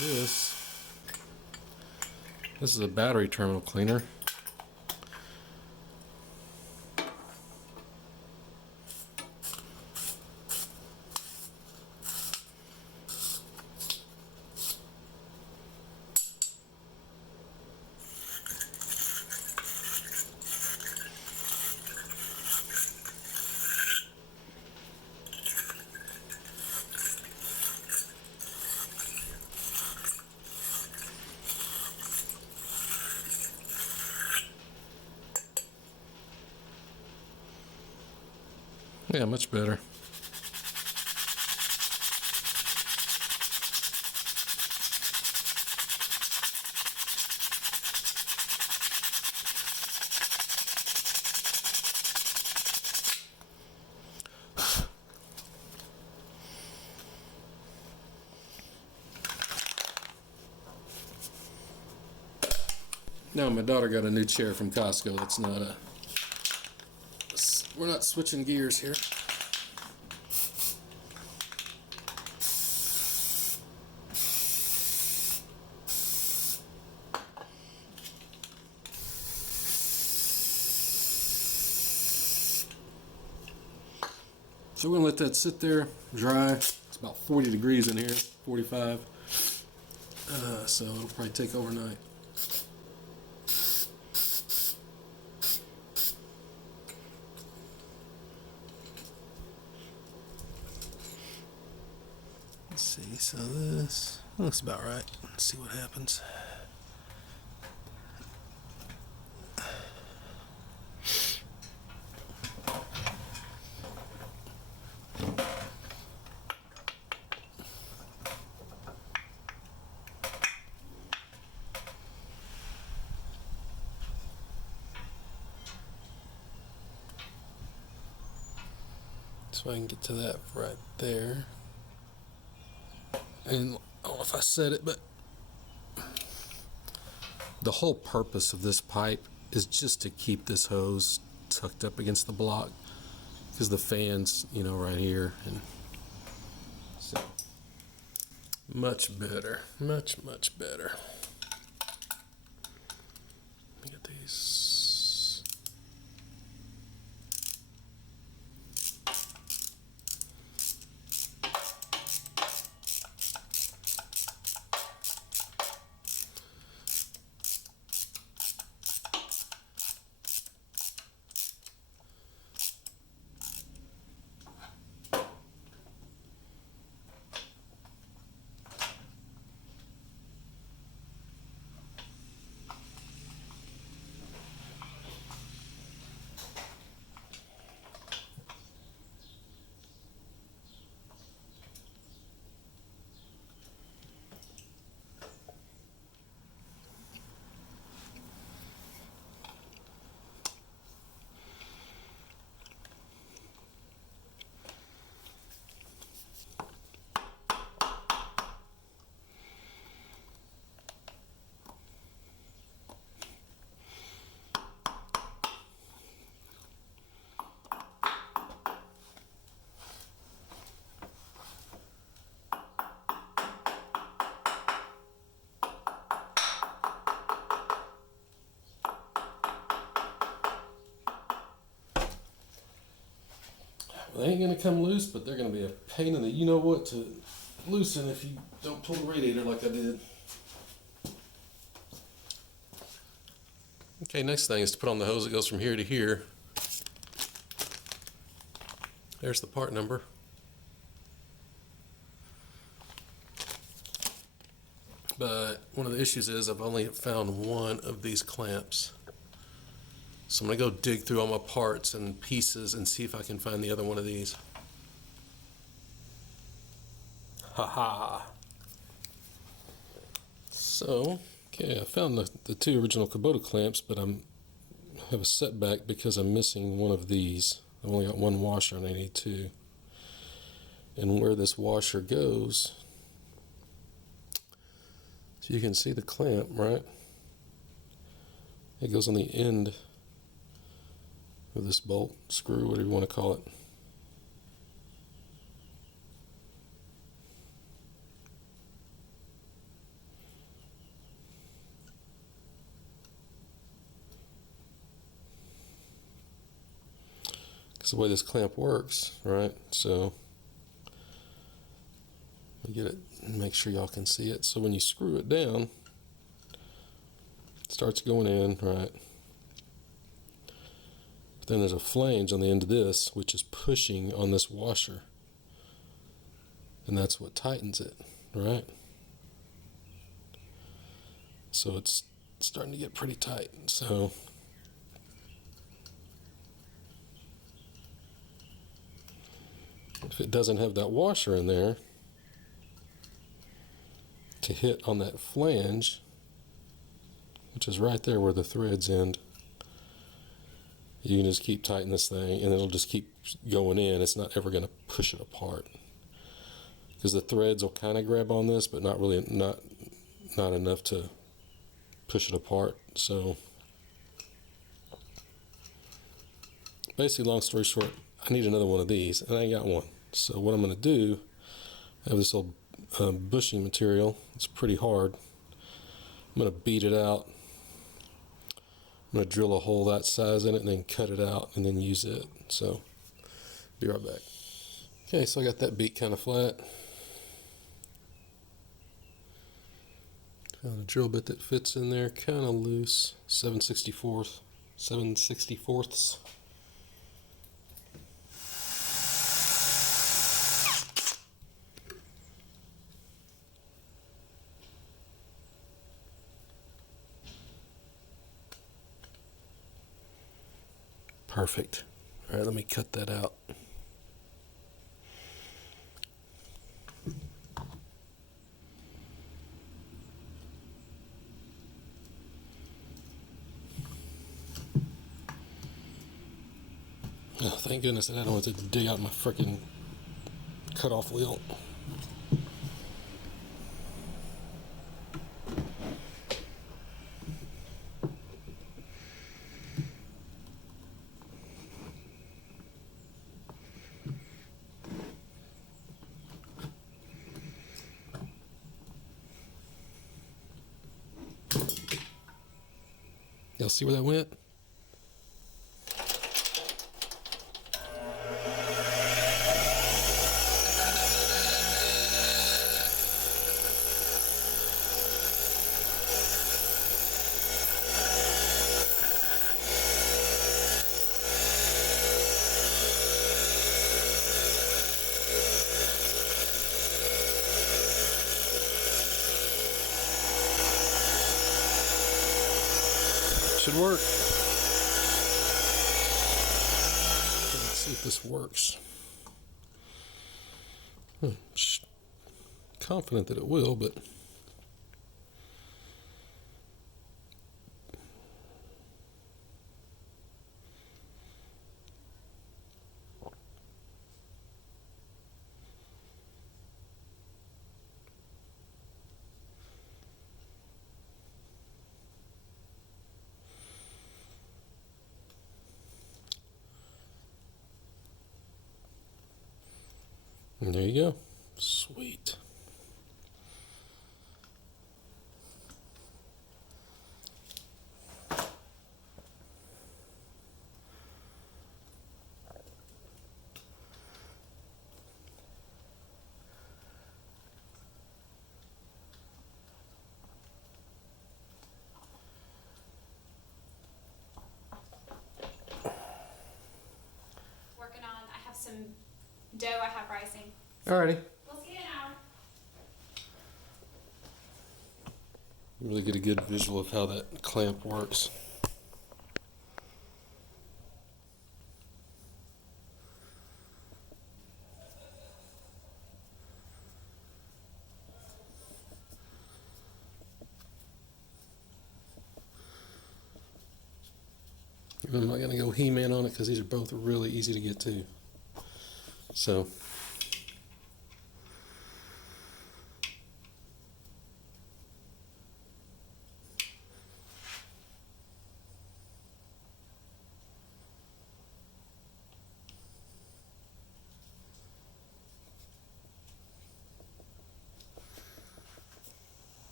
This is a battery terminal cleaner. Yeah, much better. Now my daughter got a new chair from Costco. That's not a... We're not switching gears here. So we're gonna let that sit there, dry. It's about 40 degrees in here, 45. So it'll probably take overnight. Let's see, so this looks about right. Let's see what happens. So I can get to that right there. And I don't know if I said it, but the whole purpose of this pipe is just to keep this hose tucked up against the block, because the fan's, you know, right here. And so much better, much better. Let me get these. They ain't gonna come loose, but they're gonna be a pain in the you-know-what to loosen if you don't pull the radiator like I did. Okay, next thing is to put on the hose that goes from here to here. There's the part number. But one of the issues is I've only found one of these clamps. So I'm gonna go dig through all my parts and pieces and see if I can find the other one of these. Haha. So, okay, I found the two original Kubota clamps, but I have a setback because I'm missing one of these. I've only got one washer and I need two. And where this washer goes, so you can see the clamp, right? It goes on the end of this bolt, screw, whatever you want to call it. That's the way this clamp works, right? So let me get it and make sure y'all can see it. So when you screw it down, it starts going in, right? But then there's a flange on the end of this, which is pushing on this washer. And that's what tightens it, right? So it's starting to get pretty tight. So if it doesn't have that washer in there to hit on that flange, which is right there where the threads end, you can just keep tightening this thing and it'll just keep going in. It's not ever going to push it apart, because the threads will kind of grab on this, but not really, not enough to push it apart. So basically, long story short, I need another one of these, and I ain't got one. So what I'm going to do, I have this old bushing material. It's pretty hard. I'm going to beat it out. I'm going to drill a hole that size in it and then cut it out and then use it. So be right back. Okay, so I got that beat kind of flat. Found a drill bit that fits in there, kind of loose, 7/64ths. Perfect. All right, let me cut that out. Oh, thank goodness that I don't have to dig out my freaking cutoff wheel. Y'all see where that went? Should work. Let's see if this works. Confident that it will, but and there you go. Sweet. Working on, I have some dough I have rising. Alrighty. We'll see you in an hour. Really get a good visual of how that clamp works. I'm not going to go He-Man on it because these are both really easy to get to. So,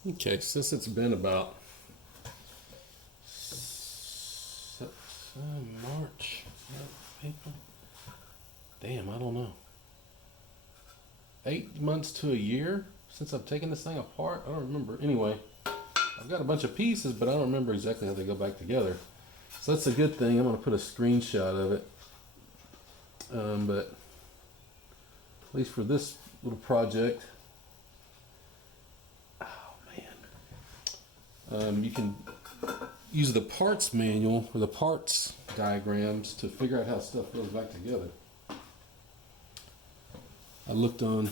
okay, since it's been about March, April, to a year since I've taken this thing apart. I don't remember. Anyway, I've got a bunch of pieces, but I don't remember exactly how they go back together. So that's a good thing. I'm going to put a screenshot of it. But at least for this little project, you can use the parts manual or the parts diagrams to figure out how stuff goes back together. I looked on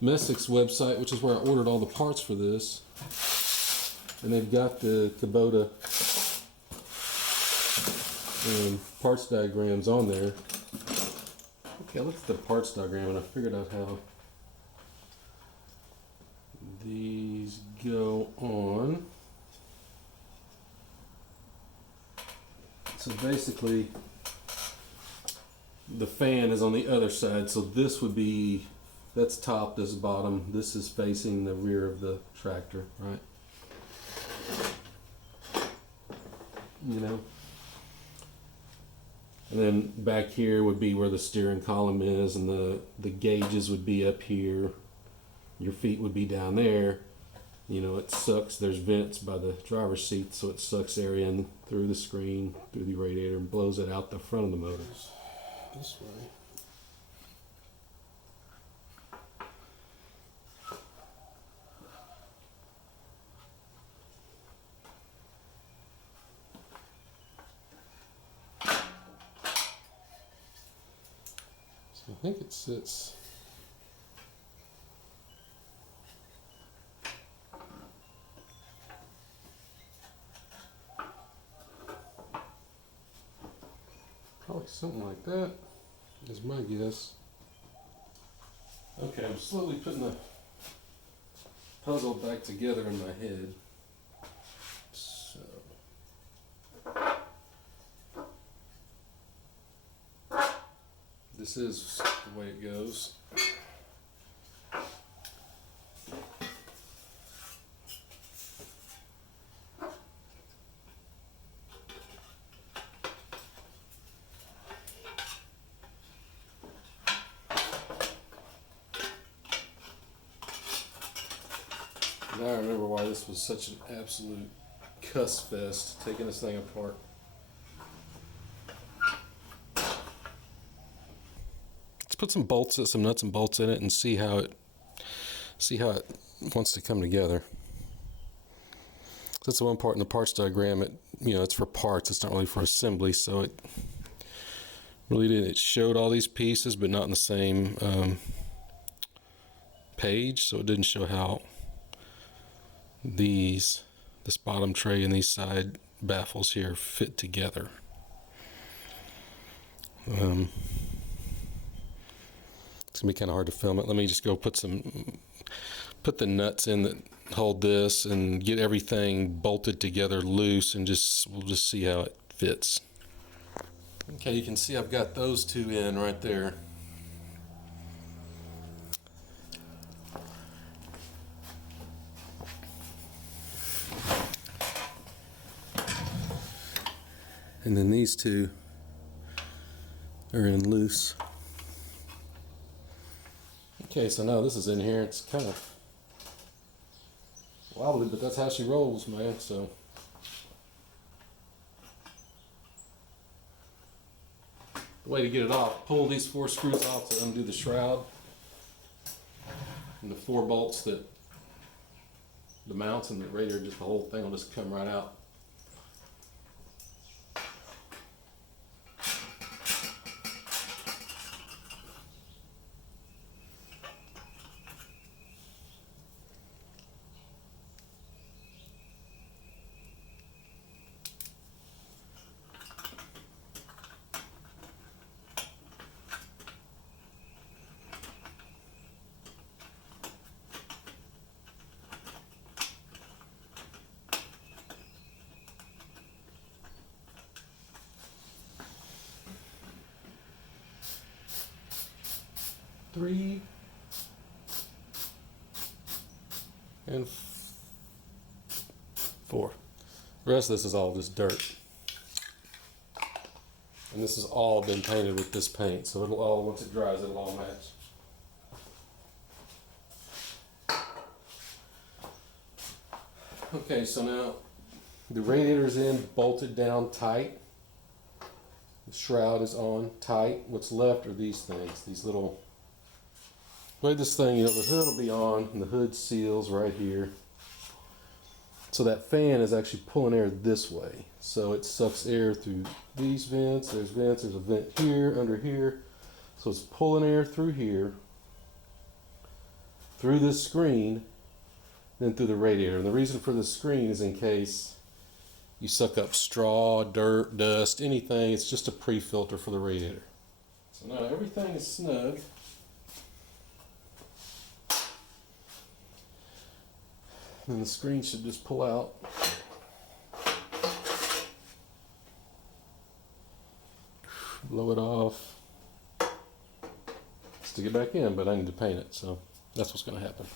Messic's website, which is where I ordered all the parts for this, and they've got the Kubota parts diagrams on there. Okay, I looked at the parts diagram and I figured out how these go on. So basically, the fan is on the other side, so this would be, that's top, this is bottom, this is facing the rear of the tractor, right? You know? And then back here would be where the steering column is, and the gauges would be up here. Your feet would be down there. You know, it sucks, there's vents by the driver's seat, so it sucks air in through the screen, through the radiator, and blows it out the front of the motors. This way. So I think it sits. Probably something like that is my guess. Okay, I'm slowly putting the puzzle back together in my head. So this is the way it goes. Now I remember why this was such an absolute cuss fest, taking this thing apart. Let's put some bolts, some nuts and bolts in it, and see how it wants to come together. That's the one part in the parts diagram. It's for parts. It's not really for assembly. So it really didn't. It showed all these pieces, but not in the same page. So it didn't show how this bottom tray and these side baffles here fit together. It's gonna be kind of hard to film it. Let me just go put the nuts in that hold this and get everything bolted together loose, and we'll just see how it fits. Okay, you can see I've got those two in right there. And then these two are in loose. Okay, so now this is in here. It's kind of wobbly, but that's how she rolls, man. So the way to get it off, pull these 4 screws off to undo the shroud, and the 4 bolts that the mounts and the radiator, just the whole thing will just come right out. Three and 4. The rest of this is all just dirt. And this has all been painted with this paint, so it'll all, once it dries, it'll all match. Okay, so now the radiator's in, bolted down tight. The shroud is on tight. What's left are these things, these little. The way this thing, the hood will be on, and the hood seals right here. So that fan is actually pulling air this way. So it sucks air through these vents. There's a vent here, under here. So it's pulling air through here, through this screen, then through the radiator. And the reason for the screen is in case you suck up straw, dirt, dust, anything. It's just a pre-filter for the radiator. So now everything is snug. Then the screen should just pull out. Blow it off. Stick it back in, but I need to paint it, so that's what's going to happen.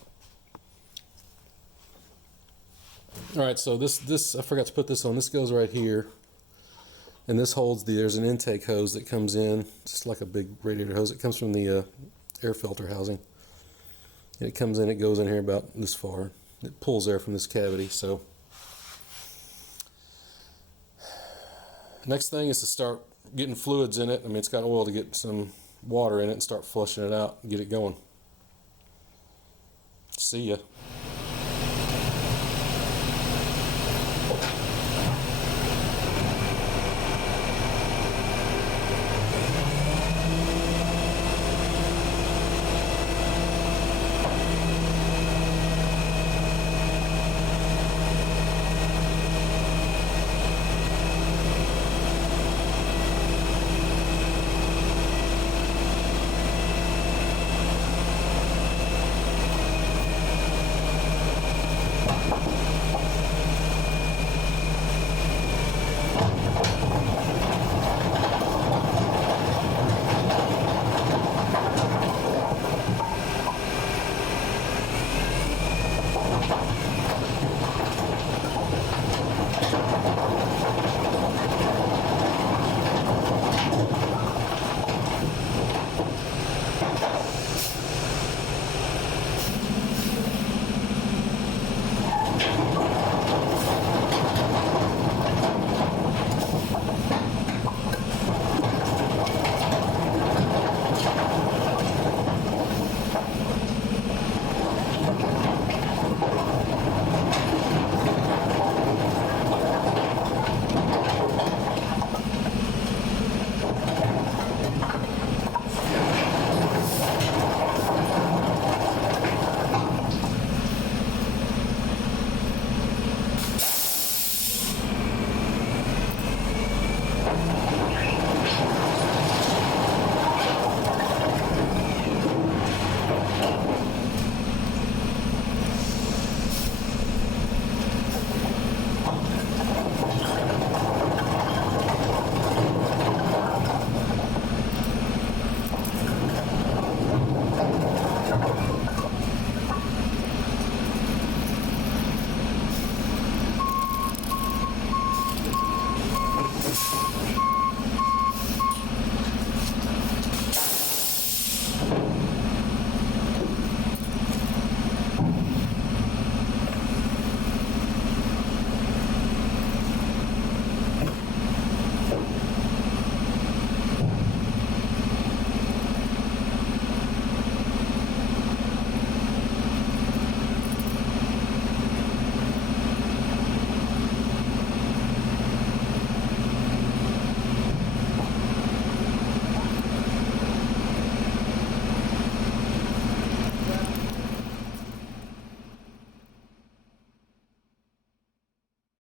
All right, so this I forgot to put this on. This goes right here, and this holds there's an intake hose that comes in, just like a big radiator hose. It comes from the air filter housing. And it comes in, it goes in here about this far. It pulls air from this cavity. So next thing is to start getting fluids in it. I mean, it's got oil, to get some water in it and start flushing it out and get it going. See ya.